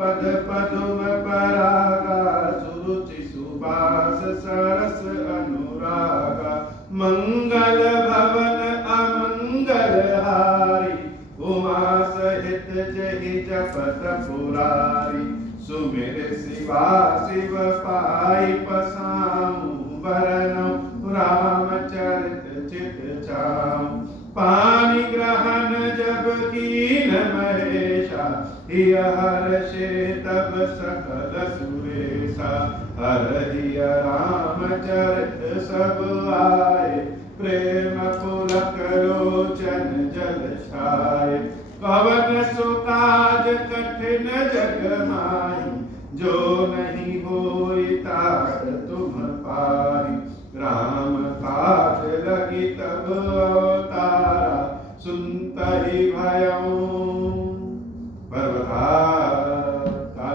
पद पदुम परागा सुरुचि सुबास सरस अनुरागा मंगल भवन अमंगल हारी उमा सहित जहि जपत पुरारी सुमिर शिवा शिव पाई पसाऊं बरनौ रामचरित चित चाऊं पानी ग्रहण जब कीन महेशा हिय हर्षे तब सकल सुरेशा हरहिय रामचरित सब आए प्रेम पुलक लोचन जल छाए पवन सुकाज कठिन जग माही जो नहीं होई तात तुम पाई राम काज लगी तब अवतारा सुनतहि भयऊं पर्वतारा।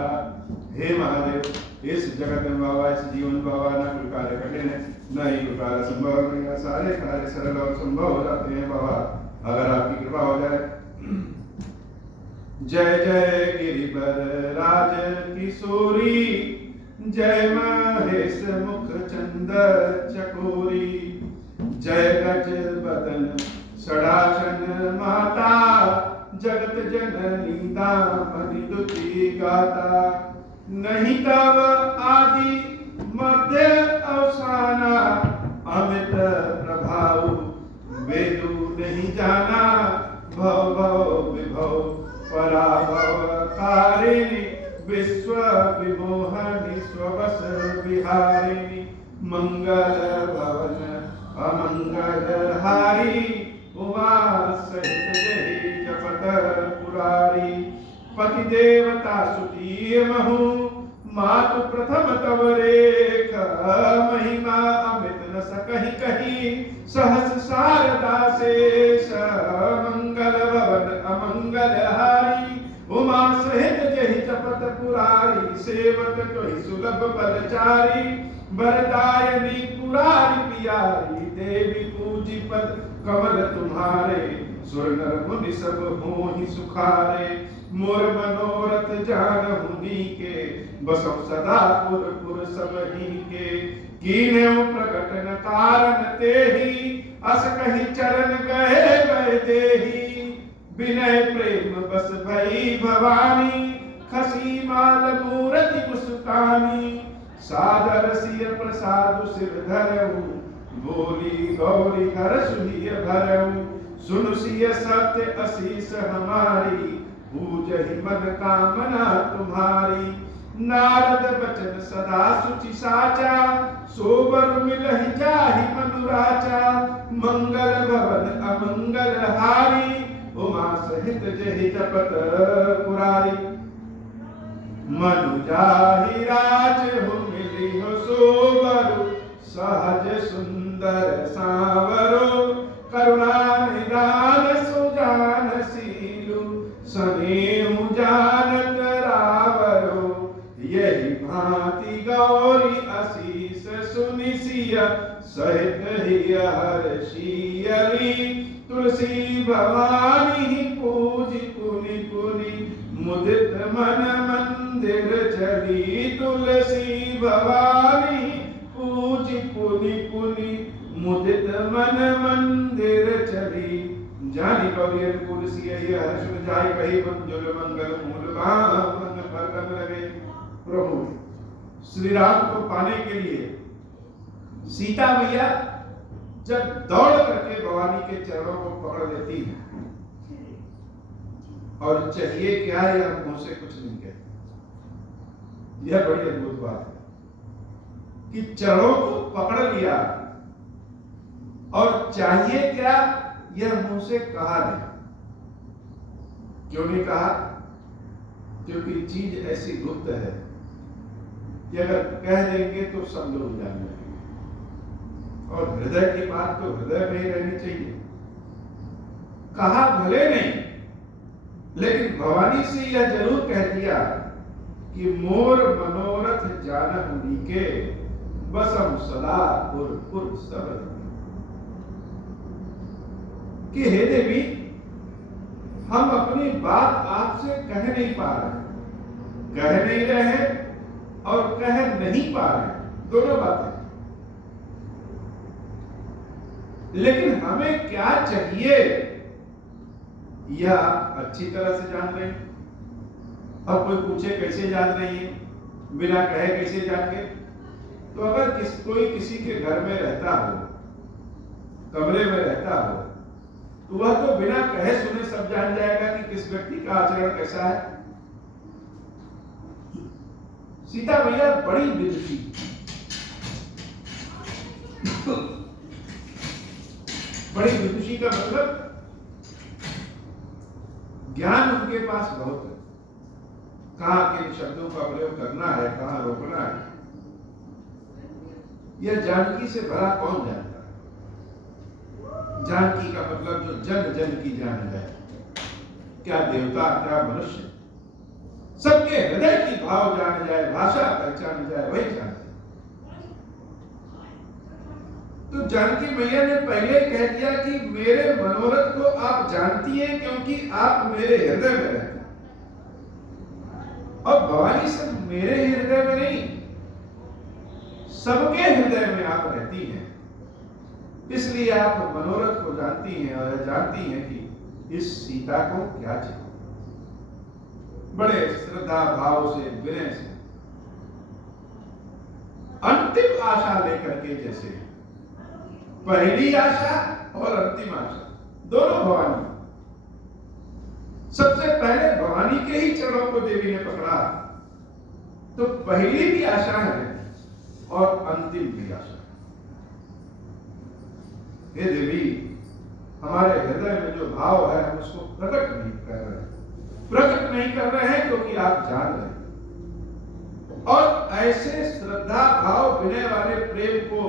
हे महादेव, इस जगत में बाबा, इस जीवन में बाबा न कोई कार्य कठिन है, न ही कोई कार्य संभव नहीं है। सारे कार्य सरल और संभव हो जाते हैं बाबा, अगर आपकी कृपा हो जाए। जय जय गिरिवर राज किशोरी, जय महेश मुख चंद्र चकोरी, जय गज बदन षडासन माता, जगत जननी दामनी दुति गाता। नहीं तब आदि मध्य अवसाना, अमित प्रभाव वेदु नहीं जाना। भव भव विभव पराभव कारिणी, विश्व विमोहनी स्ववस विहारिणी। मंगल भवन अमंगल हारी, उमा सहित जहि जपत पुरारी। पति देवता सुतीय महु, मातु प्रथम तव रेख। महिमा अमित न सकहि कही, सहस शारदा शेष। मंगल भवन अमंगल हारी, उमा सहित जहि जपत पुरारी। सेवक तोहि सुलभ बलचारी, वरदायनी पुरारी पियारी। देवी पूजी पद कमल तुम्हारे, सुर नर मुनि सब होहि सुखारे। मोर मनोरथ जानहु नीके, बसौ सदा पुर पुर सब हीके। कीन्हु प्रकट न कारण तेहि, अस कहि चरण गए गए देहि। विनय प्रेम बस भई भवानी, खसी माल मूरति मुस्कानी। सादर सिय प्रसाद सिर धरऊ, बोली गौरी हर सुहिय भरऊ। सुन सिय सत्य असीस हमारी, पूजहि मन कामना तुम्हारी। नारद बचन सदा सुचि साचा, सोबर मिलहि जाहि मनुराचा। मंगल भवन अमंगल हारी, उमा सहित जहि जपत पुरारी। मनु जाहि राज हो मिली हो सोबरु, सहज सुंदर सांवरो। करुणा निदान सुजान सीलु, सनेहु जानत रावरो। यही भांति गौरी असीस सुनिसिय, सहित हिय हर्षियली। तुलसी भवानी पूजी पुनि पुनि, मुदित मन मंदिर चली। तुलसी भवानी पूजी पुनि पुनि, मुदित मन मंदिर चली। जानी गौरी अनुकूल सिय हर्ष जाय, कही मंजुल मंगल मूल मन फल लगे। प्रभु श्री राम को पाने के लिए सीता मैया जब दौड़ करके भवानी के चरणों को पकड़ लेती है, और चाहिए क्या, यह मुंह से कुछ नहीं कहती। यह बड़ी अद्भुत बात है कि चरणों को पकड़ लिया और चाहिए क्या, यह मुंह से कहा नहीं। क्यों नहीं कहा? क्योंकि चीज ऐसी गुप्त है कि अगर कह देंगे तो सब लोग जान जाएंगे, और हृदय की बात तो हृदय में ही रहनी चाहिए। कहा भले नहीं, लेकिन भवानी से यह जरूर कह दिया कि मोर मनोरथ जानहु नीके, बसम सदा पुर पुर सब। कि हे देवी, हम अपनी बात आपसे कह नहीं पा रहे, कह नहीं रहे और कह नहीं पा रहे, दोनों बातें। लेकिन हमें क्या चाहिए यह अच्छी तरह से जान रहे हैं। अब कोई पूछे कैसे जान रही है, बिना कहे कैसे जान के? तो अगर कोई किसी के घर में रहता हो, कमरे में रहता हो, तो वह तो बिना कहे सुने सब जान जाएगा कि किस व्यक्ति का आचरण कैसा है। सीता मैया बड़ी विदुषी, बड़ी विदुषी का मतलब ज्ञान उनके पास बहुत है, कहां किन शब्दों का प्रयोग करना है, कहां रोकना है, यह जानकी से भला कौन जानता है। जानकी का मतलब जो जन जन की जान है, क्या देवता क्या मनुष्य, सबके हृदय की भाव जान जाए, भाषा पहचान जाए, वही जानते। तो जानकी मैया ने पहले कह दिया कि मेरे मनोरथ को आप जानती हैं क्योंकि आप मेरे हृदय में रहते हैं। और भवानी सिर्फ मेरे हृदय में नहीं, सबके हृदय में आप रहती हैं, इसलिए आप मनोरथ को जानती हैं और जानती हैं कि इस सीता को क्या चाहिए। बड़े श्रद्धा भाव से, विनय से, अंतिम आशा लेकर के, जैसे पहली आशा और अंतिम आशा दोनों भवानी। सबसे पहले भवानी के ही चरणों को देवी ने पकड़ा, तो पहली भी आशा है और अंतिम भी आशा। हे देवी, हमारे हृदय में जो भाव है हम उसको प्रकट नहीं कर रहे हैं, प्रकट नहीं कर रहे हैं क्योंकि आप जान रहे हैं। और ऐसे श्रद्धा भाव विनय वाले प्रेम को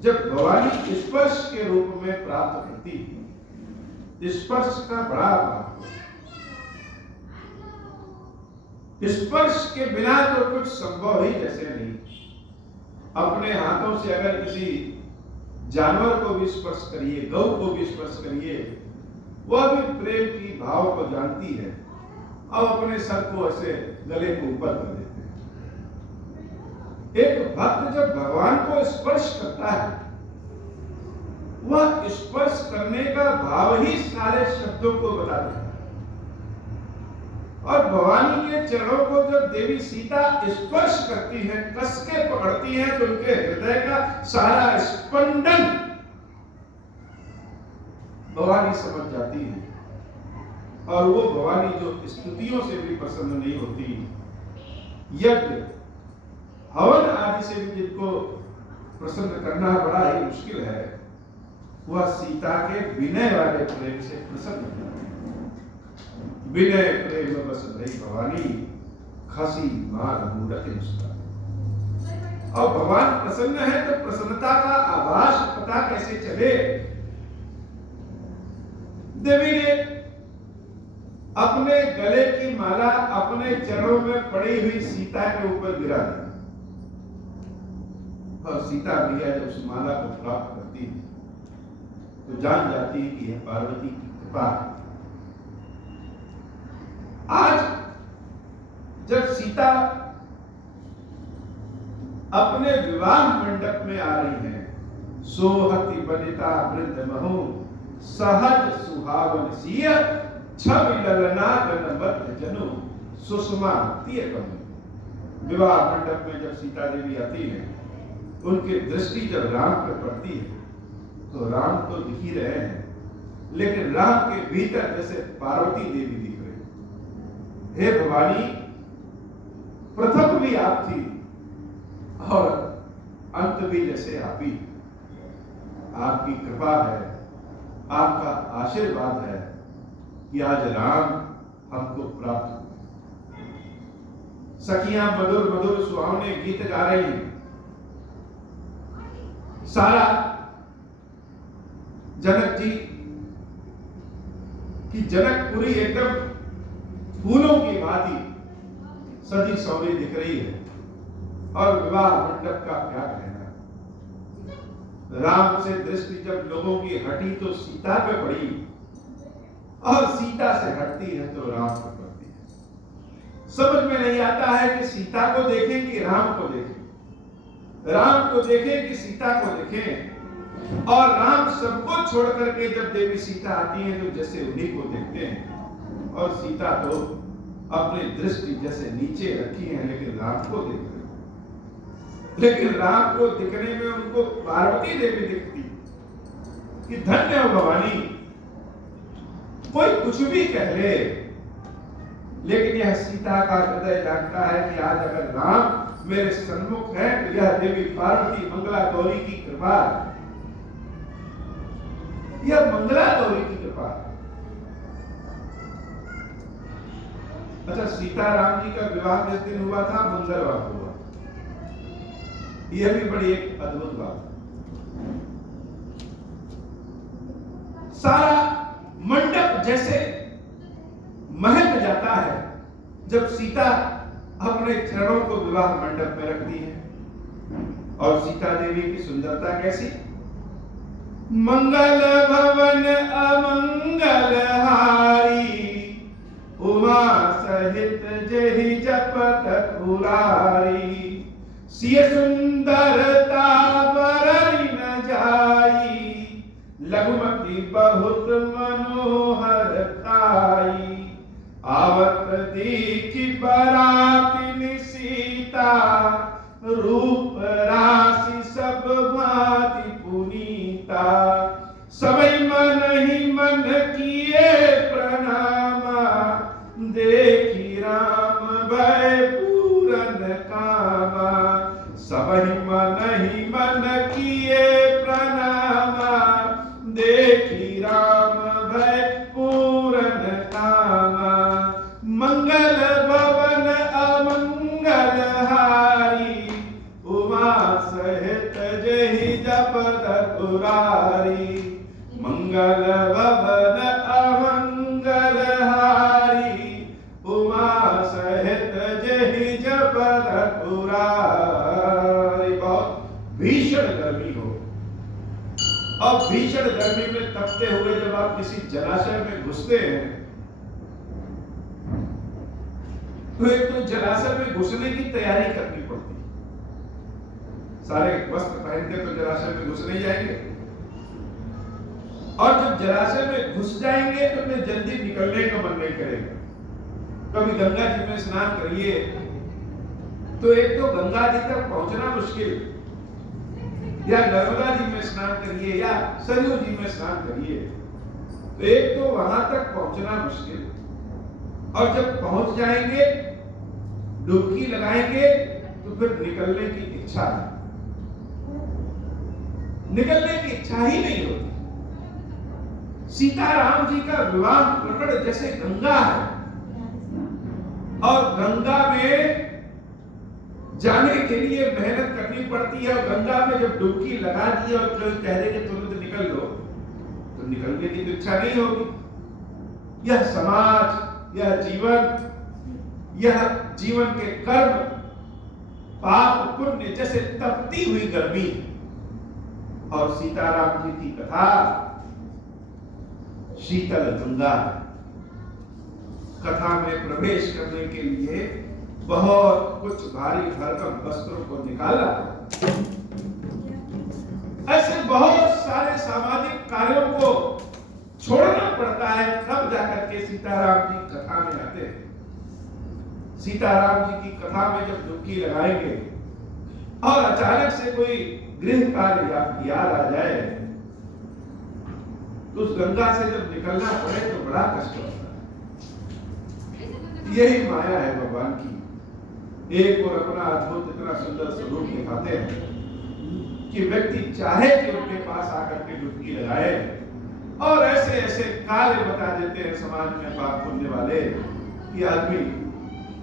जब भवानी स्पर्श के रूप में प्राप्त करती है, स्पर्श का बड़ा भाव, स्पर्श के बिना तो कुछ संभव ही जैसे नहीं। अपने हाथों से अगर किसी जानवर को भी स्पर्श करिए, गौ को भी स्पर्श करिए, वह भी प्रेम की भाव को जानती है और अपने सर को ऐसे गले को ऊपर कर देते हैं। एक भक्त जब भगवान को स्पर्श करता है, वह स्पर्श करने का भाव ही सारे शब्दों को बता देता है। और भवानी के चरणों को जब देवी सीता स्पर्श करती है, कस के पकड़ती है, तो उनके हृदय का सारा स्पंदन भवानी समझ जाती है। और वो भवानी जो स्तुतियों से भी प्रसन्न नहीं होती, यज्ञ हवन आदि से भी जिनको प्रसन्न करना बड़ा ही मुश्किल है, वह सीता के विनय वाले प्रेम से प्रसन्न है। विनय प्रेम बस रही भवानी, खसी मार मूरत मुस्कान। और भगवान प्रसन्न है तो प्रसन्नता का आभास पता कैसे चले? देवी ने अपने गले की माला अपने चरणों में पड़ी हुई सीता के ऊपर गिरा दी, और सीता मैया जब उस माला को प्राप्त करती है तो जान जाती है कि यह पार्वती की कृपा है। आज जब सीता अपने विवाह मंडप में आ रही है, सोहति बनिता वृद्ध महु सहज सुहावन सिय छवि ललना गणबद्ध जनु सुषमा तियकम। विवाह मंडप में जब सीता देवी आती है, उनकी दृष्टि जब राम पर पड़ती है तो राम तो दिख ही रहे हैं, लेकिन राम के भीतर जैसे पार्वती देवी दिख रही। हे भवानी, प्रथम भी आप थी और अंत भी जैसे आप ही। आपकी कृपा है, आपका आशीर्वाद है कि आज राम हमको प्राप्त हुए। सखियां मधुर मधुर सुहावने गीत गा रही हैं। सारा जनक जी की जनकपुरी एकदम फूलों की भांति सजी सवरी दिख रही है। और विवाह मंडप का क्या कहना, राम से दृष्टि जब लोगों की हटी तो सीता पे पड़ी, और सीता से हटती है तो राम पे पड़ती है। समझ में नहीं आता है कि सीता को देखें कि राम को देखें, राम को देखें कि सीता को देखें। और राम सबको छोड़ करके जब देवी सीता आती है तो जैसे उन्हीं को देखते हैं, और सीता तो अपनी दृष्टि जैसे नीचे रखी है लेकिन राम को देख रहे हैं। लेकिन राम को दिखने में उनको पार्वती देवी दिखती कि धन्य हो भवानी, कोई कुछ भी कह ले, लेकिन यह सीता का हृदय जानता है कि आज अगर राम मेरे सन्मुख है तो यह देवी पार्वती मंगला गौरी की कृपा, यह मंगला गौरी की कृपा। अच्छा, सीता राम जी का विवाह जिस दिन हुआ था मंगलवार हुआ, यह भी बड़ी एक अद्भुत बात। सारा मंडप जैसे महक जाता है जब सीता अपने चरणों को विवाह मंडप में रखती है। और सीता देवी की सुंदरता कैसी, मंगल भवन अमंगल हारी, उमा सहित जहि जपत पुरारी, सिय सुंदरता बरई न जाई, लघुमती बहुत मनोहर ताई, आवत देखी बरातिन सीता, रूप राशि सब भांति पुनीता, सबई मन ही मन किए प्रणामा, देखी राम भय पूरन कामा, सबई मन ही मन किए प्रणामा, देखी राम भय पूरन कामा, मंगल भवन अमंगल हारी, उमा सहित जहि जपत पुरारी, मंगल भवन अमंगल हारी, उमा सहित जहि जपत पुरारी। बहुत भीषण गर्मी हो, और भीषण गर्मी में तपते हुए जब आप किसी जलाशय में घुसते हैं तो एक तो जलाशय में घुसने की तैयारी करनी पड़ती है। सारे वस्त्र पहन के तो जलाशय में घुस नहीं जाएंगे, और जब जलाशय में घुस जाएंगे तो फिर जल्दी निकलने का मन नहीं करेगा। कभी गंगा जी में स्नान करिए तो एक तो गंगा जी तक पहुंचना मुश्किल, या नर्मदा जी में स्नान करिए या सरयू जी में स्नान करिए, तो एक तो वहां तक पहुंचना मुश्किल, और जब पहुंच जाएंगे डुबकी लगाएंगे तो फिर निकलने की इच्छा ही नहीं होती। सीता राम जी का विवाह प्रकट जैसे गंगा है, और गंगा में जाने के लिए मेहनत करनी पड़ती है, और गंगा में जब डुबकी लगा दी और कोई कह दे कि तुरंत निकल लो तो निकलने की तो इच्छा नहीं होगी। यह समाज, यह जीवन के कर्म, पाप पुण्य जैसे तपती हुई गर्मी। और सीताराम जी की कथा शीतल गंगा, कथा में प्रवेश करने के लिए बहुत कुछ भारी भरकम वस्त्रों को निकाला। ऐसे बहुत सारे सामाजिक कार्यों को छोड़ना पड़ता है, तब जाकर के सीताराम जी कथा में आते हैं। सीताराम जी की कथा में जब डुबकी लगाएंगे और अचानक से कोई गृह कार्य याद आ जाए तो उस गंगा से जब निकलना पड़े तो बड़ा कष्ट होता है। यही माया है भगवान की। एक और अपना अद्भुत इतना सुंदर स्वरूप दिखाते हैं कि व्यक्ति चाहे कि उनके पास आकर के डुबकी लगाए, और ऐसे ऐसे कार्य बता देते हैं समाज में पाप पुण्य वाले कि आदमी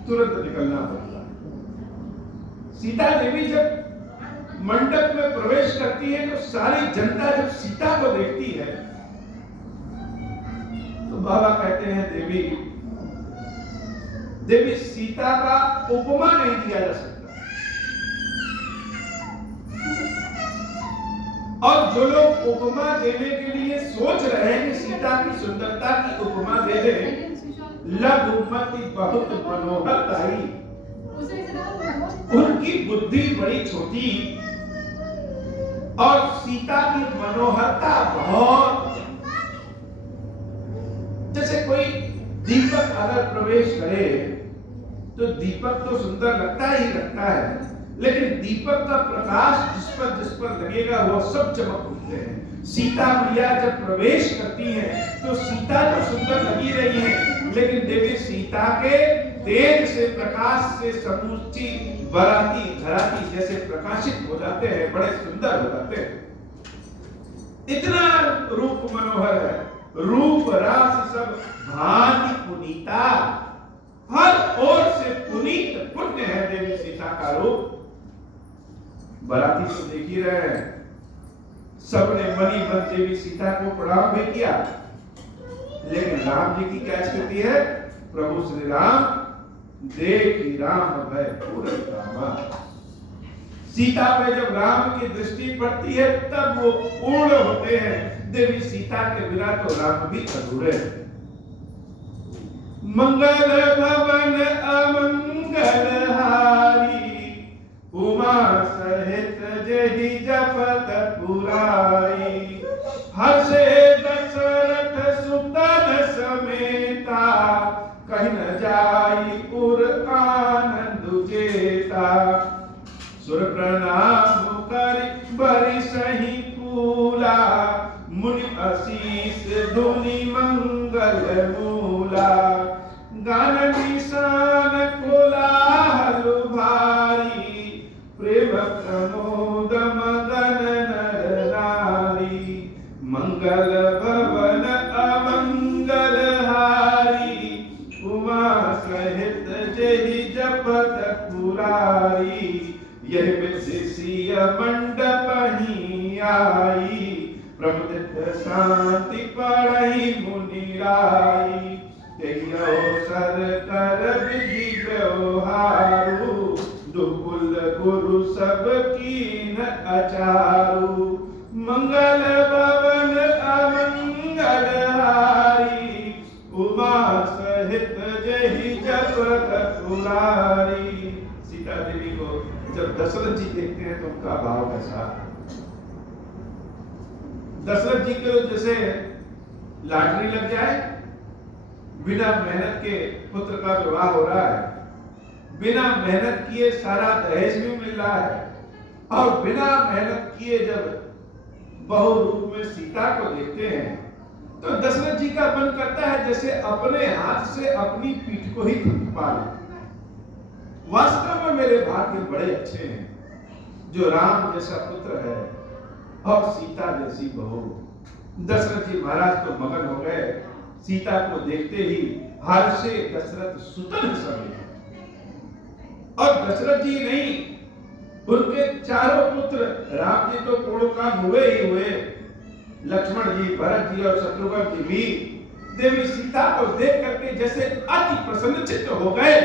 तुरंत निकलना पड़ता है। सीता देवी जब मंडप में प्रवेश करती है तो सारी जनता जब सीता को देखती है तो बाबा कहते हैं देवी सीता का उपमा नहीं दिया जा सकता। और जो लोग उपमा देने के लिए सोच रहे हैं कि सीता की सुंदरता की उपमा दे दे, लघुमति बहुत मनोहरताई। उनकी बुद्धि बड़ी छोटी और सीता की मनोहरता बहुत। जैसे कोई दीपक अगर प्रवेश करे तो दीपक तो सुंदर लगता ही लगता है, लेकिन दीपक का प्रकाश जिस पर लगेगा वो सब चमक उठते हैं। सीता मैया जब प्रवेश करती हैं तो सीता तो सुंदर लगी रही है, लेकिन देवी सीता के तेज से प्रकाश से समूची बराती घराती जैसे प्रकाशित हो जाते हैं, बड़े सुंदर हो जाते हैं। इतना रूप मनोहर है, रूप रास सब भांति पुनीता, हर ओर से पुनीत पुण्य है देवी सीता का रूप। बराती तो देख ही रहे हैं, सबने मनी मन देवी सीता को प्रणाम भी किया, लेकिन राम जी की क्या स्थिति है? प्रभु श्री राम देखी राम भय पूर्ण कामा। सीता पे जब राम की दृष्टि पड़ती है तब वो पूर्ण होते हैं। देवी सीता के बिना तो राम भी अधूरे। मंगल भवन अमंगल हारी, उमा सहित जहि जपत पुरारी। हर्षे दशरथ सुतन समेता, कहीं न जाई पुर आनंद जेता। सुर प्रणाम कर बरि सही फूला, मुनि आशीष धुनि मंगल मूला। गान निशान कोलाहल भारी, प्रेम प्रमोद मदन नर नारी। मंगल भवन अमंगल हारी, उमा सहित जहि जपत पुरारी। यह विदेशीय मंडप ही आई, प्रमुदित शांति पढ़ई मुनिराई। अवसर कर विधि व्यवहारू, दुकुल गुरु सब कीन अचारू। मंगल भवन अमंगल हारी, उमा सहित जहि जपत पुरारी। सीता देवी को जब दशरथ जी देखते हैं तो उनका भाव कैसा? दशरथ जी को जैसे लॉटरी लग जाए, बिना मेहनत के पुत्र का विवाह हो रहा है, बिना मेहनत किए सारा दहेज भी मिल रहा है, और बिना मेहनत किए जब बहु रूप में सीता को देखते हैं तो दशरथ जी का मन करता है जैसे अपने हाथ से अपनी पीठ को ही थपथपा ले। वास्तव में मेरे भाग्य बड़े अच्छे हैं जो राम जैसा पुत्र है और सीता जैसी बहू। दशरथ जी महाराज तो मगन हो गए, सीता को देखते ही हर्षे दशरथ सुतन समेत। और दशरथ जी नहीं, उनके चारों पुत्र, राम जी तो पूर्णकाम हुए ही हुए, लक्ष्मण जी, भरत जी और शत्रुघ्न जी भी देवी सीता को देख करके जैसे अति प्रसन्नचित्त हो गए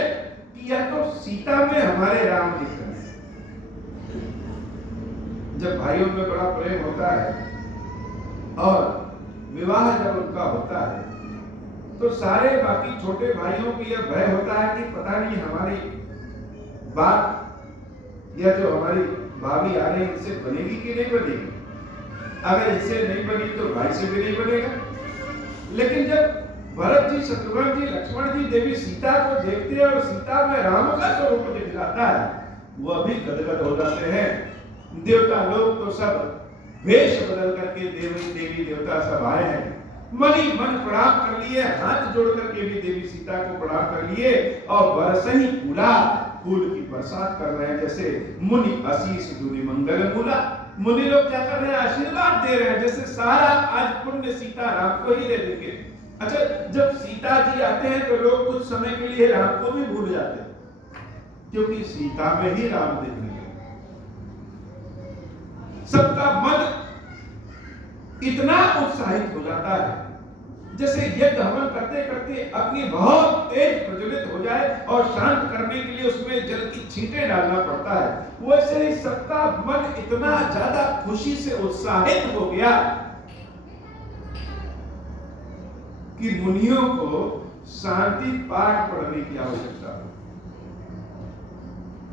कि यह तो सीता में हमारे राम दिख रहे हैं। जब भाइयों में बड़ा प्रेम होता है और विवाह जब उनका होता है तो सारे बाकी छोटे भाइयों को यह भय होता है कि पता नहीं हमारी बात या जो हमारी भाभी आ रही है इनसे बनेगी कि नहीं बनेगी। अगर इनसे नहीं बनी तो भाई से भी नहीं बनेगा। लेकिन जब भरत जी, शत्रुघ्न जी, लक्ष्मण जी देवी सीता को देखते हैं और सीता में राम का स्वरूप दिख जाता है, वह भी गदगद हो जाते हैं। देवता लोग तो सब वेश बदल करके देवी देवता सब आए हैं, मनी मन प्रणाम कर लिए, हाथ जोड़ करके भी देवी सीता को प्रणाम कर लिए और बरसही फूला, फूल की बरसात कर रहे हैं। जैसे मुनि आशीष धुनि मंगल मूला, मुनि लोग क्या कर रहे हैं? आशीर्वाद दे रहे हैं, जैसे सारा आज पुण्य सीता राम को ही दे देंगे। अच्छा, जब सीता जी आते हैं तो लोग कुछ समय के लिए राम को भी भूल जाते हैं, क्योंकि सीता में ही राम दिखने लगे। सबका मन इतना उत्साहित हो जाता है जैसे यज्ञ हवन करते करते अग्नि बहुत तेज प्रज्वलित हो जाए और शांत करने के लिए उसमें जल की छींटे डालना पड़ता है, वैसे ही सबका मन इतना ज्यादा खुशी से उत्साहित हो गया कि मुनियों को शांति पाठ पढ़ने की आवश्यकता हो।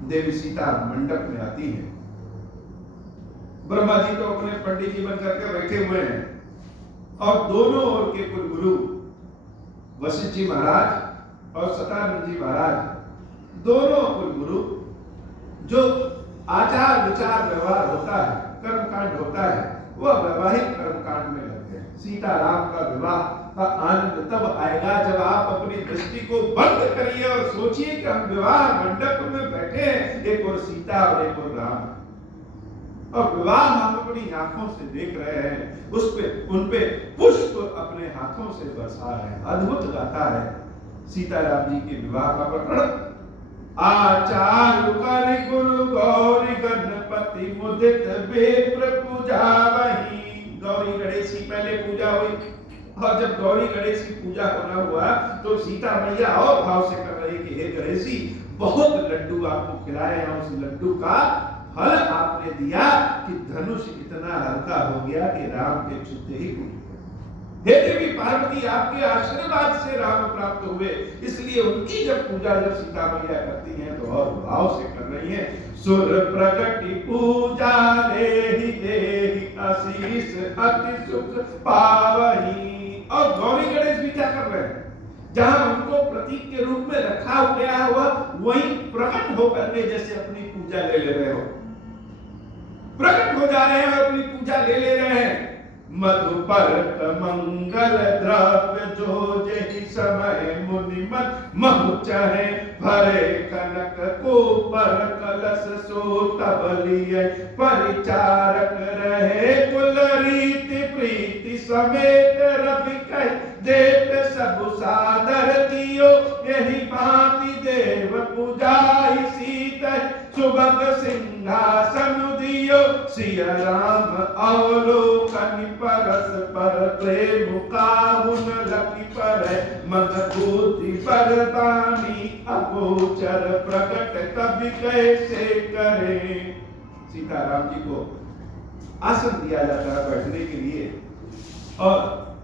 देवी सीता मंडप में आती है। ब्रह्मा जी तो अपने पंडित जी बन करके बैठे हुए हैं और दोनों ओर के कुलगुरु वशिष्ठ जी महाराज और सतानंद जी महाराज, दोनों कुलगुरु जो आचार विचार व्यवहार होता है, कर्मकांड होता है, वह वैवाहिक कर्मकांड में लगते हैं। सीता राम का विवाह का आनंद तब आएगा जब आप अपनी दृष्टि को बंद करिए और सोचिए कि हम विवाह मंडप में बैठे हैं, एक और सीता और एक और राम, और विवाह हम अपनी आंखों से देख रहे हैं, उस पे उन पे पुष्प अपने हाथों से बरसा रहे हैं। अद्भुत गाथा है सीताराम जी के विवाह का प्रकरण। आचार कर गुरु गौरी गणपति मुदित विप्र पूजा वही। गौरी गणेश की पहले पूजा हुई, और जब गौरी गणेश की पूजा होना हुआ तो सीता मैया और भाव से कर रही कि हे गणेशी, बहुत लड्डू आपको खिलाए हैं, उस लड्डू का फल आपने दिया कि धनुष इतना हल्का हो गया कि राम के छूते ही टूट गया। हे देवी पार्वती, आपके आशीर्वाद से राम प्राप्त हुए, इसलिए उनकी जब पूजा जब सीता मैया करती हैं तो और भाव से कर रही हैं। सुर प्रगति पूजा लेहि देहि आशीष अति सुख पावही। और गौरी गणेश भी क्या कर रहे हैं, जहां उनको प्रतीक के रूप में रखा गया हुआ वही प्रकट होकर के जैसे अपनी पूजा ले रहे हो, प्रकट हो जा रहे हैं और अपनी पूजा ले रहे हैं। मधुपर्क मंगल द्रव्य जो जहि समय मुनि मन महु चहे भरे कनक को पर कलश सो तब लिए परिचारक रहे कुल रीति प्रीति समेत रवि कह देत सब सादर कियो यही भांति देव पूजाई सीता सुभग सिंहासन दियो सिया राम अवलोकन परस पर प्रेम काहुन लकी पर मधुति बरदानी अगोचर प्रकट कभी कैसे करे। सीताराम जी को आसन दिया जाता है बैठने के लिए, और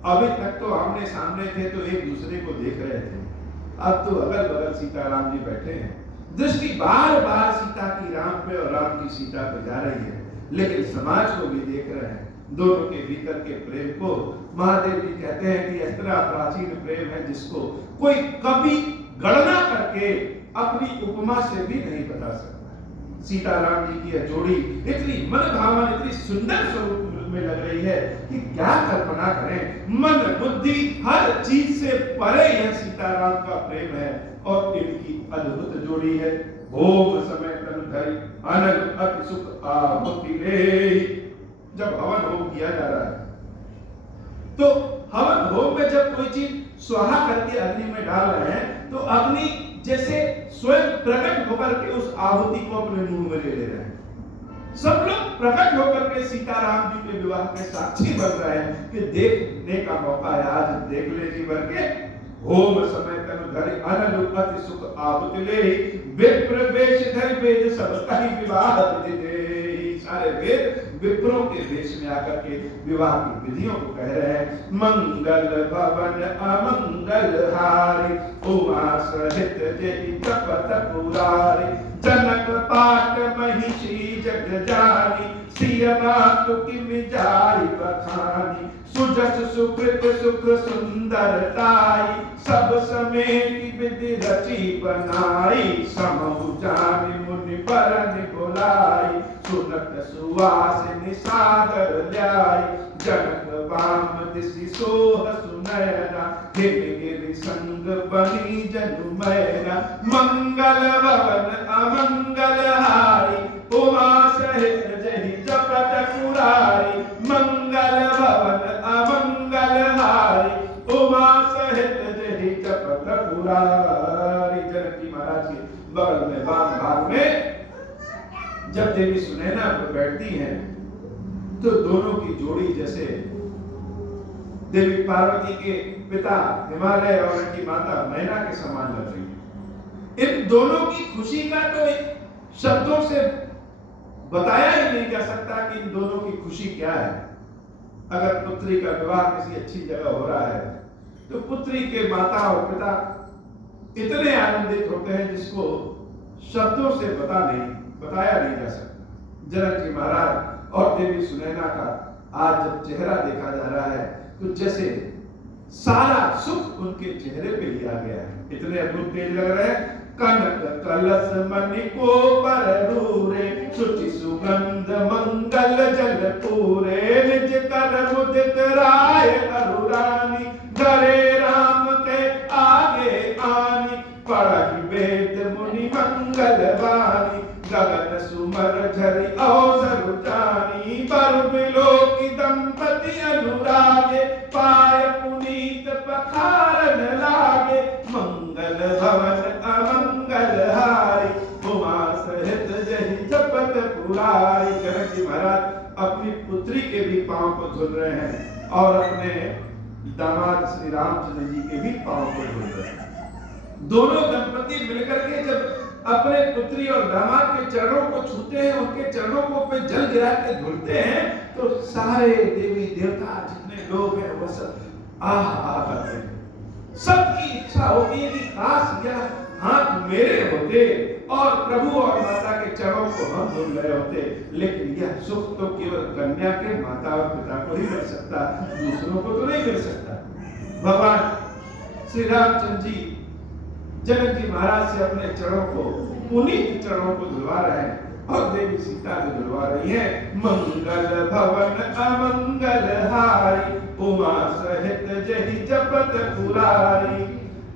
अभी तक तो आमने सामने थे तो एक दूसरे को देख रहे थे, अब तो अगल बगल सीताराम जी बैठे हैं। दृष्टि बार बार सीता की राम पे और राम की सीता पे जा रही है, लेकिन समाज को भी देख रहे हैं, दोनों के भीतर के प्रेम को। महादेव जी कहते हैं कि इस तरह प्राचीन प्रेम है जिसको कोई कभी गणना करके अपनी उपमा से भी नहीं बता सकता। सीताराम जी की यह जोड़ी इतनी मनभावन, इतनी सुंदर स्वरूप में लग रही है कि क्या कल्पना करें। मन बुद्धि हर चीज से परे यह सीताराम का प्रेम है और इनकी अद्भुत जोड़ी है। भोग समय तन धरि आनंद अति सुख आहुति ले। जब हवन होम किया जा रहा है तो हवन होम में जब कोई चीज स्वाहा करके अग्नि में डाल रहे हैं तो अग्नि जैसे स्वयं प्रकट होकर के उस आहुति को अपने मुंह में ले रहे हैं। सब लोग प्रकट होकर के सीताराम जी के विवाह के साक्षी बन रहे हैं कि देखने का मौका है, आज देख ले जी भर के। होम समय तन धरि आनंद अति सुख आहुति ले। विप्र वेश धरि वेद सब कहि विवाह विधि दे। सारे वेद विप्रों के वेश में आकर के विवाह की विधियों को कह रहे हैं। मंगल भवन अमंगल हारी उमा सहित जय तपत पुरारी। जनक पाट महिषी जग जानी सिया मातु की मिजाई बखानी। सुजस सुकृत सुख सुंदरताई सब समेत विधि रची बनाई। समहु जानि मुनि बरन बुलाई सुनत सुवासिनी सादर ल्याई। जनक वाम दिसि सोह सुनैना गिर गिर संग बनी जनु मैना। मंगल भवन अमंगल हारी उमा सहित जहि जपत पुरारी। मंगल भवन अमंगल हारी उमा सहित जहि जपत पुरारी। जनक जी महाराज के बगल में वाम भाग में जब देवी सुनैना पर बैठती हैं तो दोनों की जोड़ी जैसे देवी पार्वती के पिता हिमालय और उनकी माता मैना के समान लग रही है। इन दोनों की खुशी का तो शब्दों से बताया ही नहीं जा सकता कि इन दोनों की खुशी क्या है। अगर पुत्री का विवाह किसी अच्छी जगह हो रहा है तो पुत्री के माता और पिता इतने आनंदित होते हैं जिसको शब्दों से बताया नहीं जा सकता। जनक जी महाराज और देवी सुनैना का आज जब चेहरा देखा जा रहा है तो जैसे सारा सुख उनके चेहरे पे ही आ गया है, इतने अद्भुत तेज लग रहे हैं। कनक कलश मणिको पर रूरे, शुचि सुगंध मंगल जल पूरे, निज कर मुदित राय अरुरानी, धरे राम के आगे आनी, पढ़ी वेद मुनि मंगल वाणी, गगन सुमर झरि अवसर जानी, पर बिलोकी दंपति अनुरागे, पाय पुनीत पखारन लागे, मंगल भवन अमंगल हारी, उमा सहित जहि जपत पुरारी। जनक जी महाराज अपनी पुत्री के भी पांव को धुल रहे हैं और अपने दामाद श्री रामचंद्र जी के भी पांव को धुल रहे हैं। दोनों दंपति मिलकर के जब अपने पुत्री और दामाद के चरणों को छूते हैं, उनके चरणों को पे जल गिरा के धुलते हैं, तो सारे देवी देवता जितने लोग हैं वो सब आह करते हैं। सबकी इच्छा होती है कि काश यह हाथ मेरे होते और प्रभु और माता के चरणों को हम धुल रहे होते, लेकिन यह सुख तो केवल कन्या के माता और पिता को ही मिल सकता, दूसरों को तो नहीं मिल सकता। भगवान श्री रामचंद्र जी जनक जी महाराज से अपने चरणों को, पुनीत चरणों को धुलवा रहे हैं और देवी सीता को धुलवा रही है। मंगल भवन अमंगल हारी, उमा सहित जहि जपत पुरारी,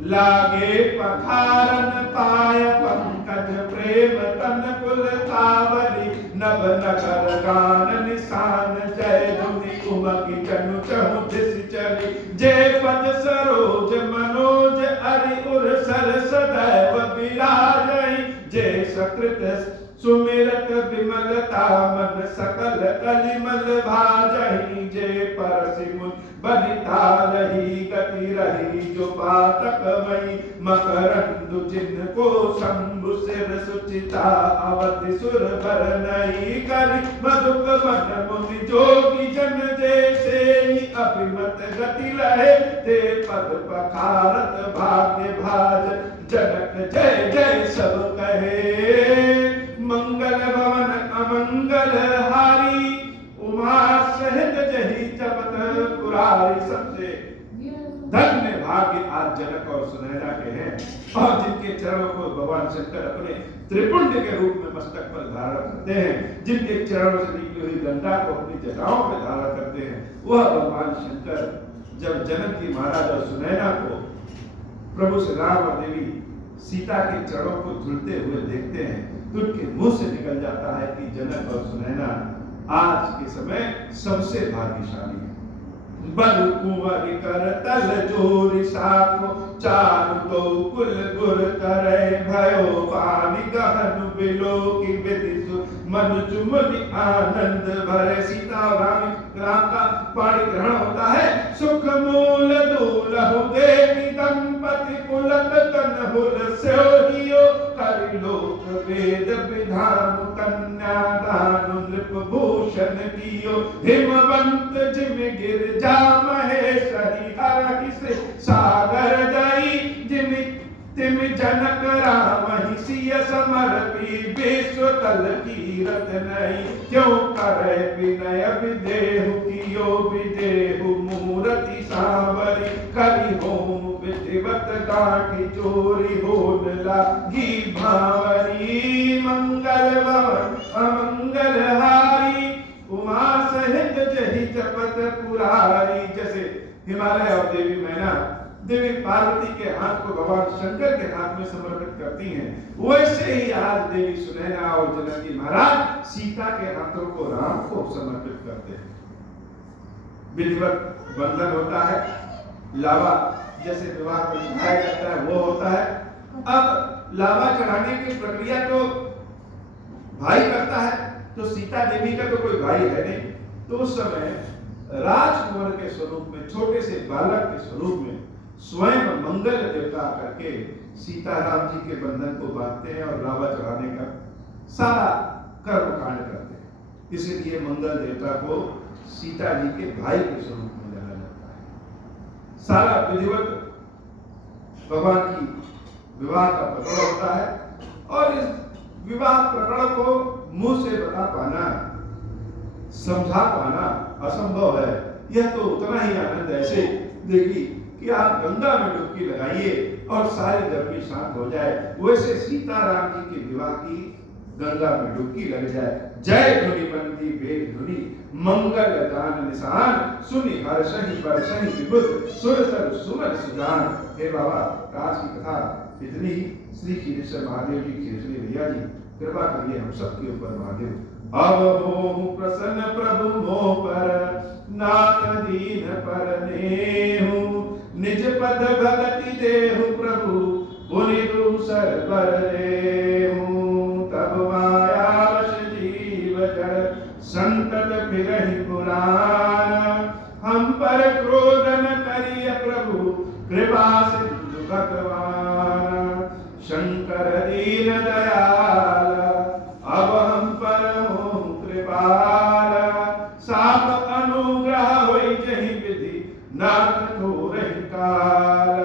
लागे पखारन पाय पंकज प्रेम तन कुल कावरी, नभ नगर गान निशान जय धुनि, उमकी जनु चहु दिस चली, जय पद सरोज मनोज अरि उर सर सदैव विराजई, जय सकृत सुमिरत विमलता मन सकल कलिमल भाजहि, जय परसि मुनि बनिता रही गति रही, जो पातक मई मकरंदु जिनको शंभु सिर सुचिता, अवधि सुर भर नहीं करि मधुक मन मुनि, जोगी जन जैसे ही अभिमत गति लहे, ते पद पखारत भाग्य भाज, जनक जय जय सब कहे। मंगल भवन अमंगल हारी, उमा सहित जहि जपत पुरारी। सबसे धन्य भाग्य आज जनक और सुनैना के हैं, और जिनके चरणों को भगवान शंकर अपने त्रिपुंड के रूप में मस्तक पर धारण करते हैं, जिनके चरणों से निकली हुई गंगा को अपनी जटाओं पर धारण करते हैं, वह भगवान शंकर जब जनक जी महाराज और सुनैना को प्रभु श्री राम और देवी सीता के चरणों को धुलते हुए देखते हैं, तो उनके मुंह से निकल जाता है कि जनक और सुनैना आज के समय सबसे भाग्यशाली है। बल कुंवर कर तल जोरी साको, चारु दो कुल गुर करे भयो, पानी गहन बिलो की विधि मन चुमनि आनंद भरे। सीता और राम का पाणी ग्रहण होता है, सुख मूल दूलहु देवी दंपति, पुलक तन हुल स्योहियो, करि लोक वेद विधान, कन्या दान नृप भूषण कियो, हिमवंत जिम गिरजा महेश्वरी, हरहि से सागर दई, जिम तिम जनक राम ही सिय समर्पी, विश्व तल कीरत नहीं, क्यों करे विनय विदेहु, कियो विदेहु मूर्ति सांवरी, करि होम विधिवत गांठी चोरी, होन लागी भावरी। मंगल भवन अमंगल हारी, उमा सहित जहि जपत पुरारी। जैसे हिमालय और देवी मैना देवी पार्वती के हाथ को भगवान शंकर के हाथ में समर्पित करती हैं, वैसे ही आज देवी सुनैना और जनक जी महाराज सीता के हाथों को राम को समर्पित करते हैं। विधिवत बंधन होता है, लावा जैसे विवाह में चढ़ाया जाता है वो होता है। अब लावा चढ़ाने की प्रक्रिया तो भाई करता है, तो सीता देवी का तो कोई भाई है नहीं, तो उस समय राजकुमार के स्वरूप में, छोटे से बालक के स्वरूप में स्वयं मंगल देवता करके सीताराम जी के बंधन को बांधते हैं और लावा चढ़ाने का सारा कर्म कांड करते हैं। इसीलिए मंगल देवता को सीता जी के भाई के स्वरूप में जाना जाता है। सारा विधिवत भगवान की विवाह का प्रकरण होता है, और इस विवाह प्रकरण को मुंह से बता पाना, समझा पाना असंभव है। यह तो उतना ही आनंद ऐसे देखिए कि आप गंगा में डुबकी लगाइए और सारी गर्मी शांत हो जाए, वैसे सीताराम जी के विवाह की गंगा में डुबकी लग जाए। जय धुनि बंदी वेद धुनि मंगल दान निशान, सुनि हर्षहि वर्षहि विबुध सुरतर सुमन सुजान। हे बाबा, आज की कथा इतनी ही। श्री खीरेश्वर महादेव जी, खीरेश्वरी भैया जी, कृपा करिए हम सबके ऊपर महादेव। अब मोह प्रसन्न प्रभु मोह पर, नाथ दीन पर नेहु, निज पद भगति देहु प्रभु, पुनि दूसर पर रेहु। तब मायावश जीव जड़, संतत फिरहि पुराण, हम पर क्रोध न करिय प्रभु, कृपा सिंधु भगवान। शंकर दीन दयाल, अब हम पर हो कृपाल, साप अनुग्रह होई जहि विधि, नाथ थोरहि काल।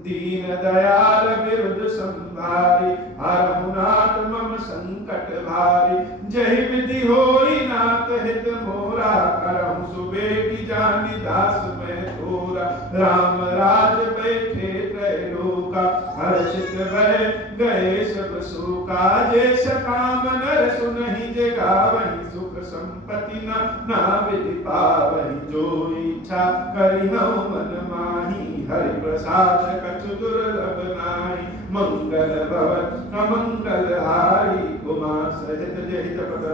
दीन दयाल विरुद्ध संभारी, हरहु नाथ मम संकट भारी। जहि विधि होई नाथ हित मोरा, करहु सुबेटी जानि दास मैं थोरा। राम राज बैठे त्रैलोका, हर्षित भय गए सब शोका। जैस काम नर सुनहि जे गावहि, सुख संपत्ति ना विधि पावहि। जो इच्छा करिहु मन माही, हरि प्रसाद कछु दुर्लभ नाहि। मंगल भवन अमंगल हारी, उमा सहित जहि जपत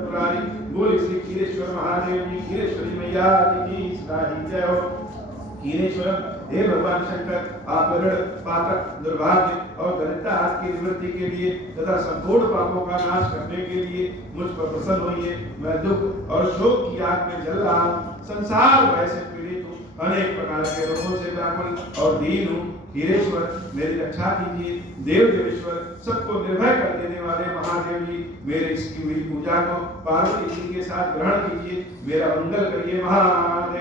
पुरारी। बोल श्री खीरेश्वर महादेव जी, खीरेश्वरी मैया की सारी जय हो। खीरेश्वर हे भगवान शंकर, आप ऋण पातक दुर्भाग्य और दरिद्रता की निवृत्ति के लिए तथा संपूर्ण पापों का नाश करने के लिए मुझ पर प्रसन्न होइए। मैं दुख और शोक की आग में जल रहा हूँ, संसार भय से पीड़ित हूँ, अनेक प्रकार के रोगों से व्याकुल और दीन हूँ। खीरेश्वर मेरी रक्षा कीजिए। देव देवेश्वर, सबको निर्भय कर देने वाले महादेव जी, मेरे इसकी हुई पूजा को पार्वती जी के साथ ग्रहण कीजिए। मेरा मंगल करिए महादेव।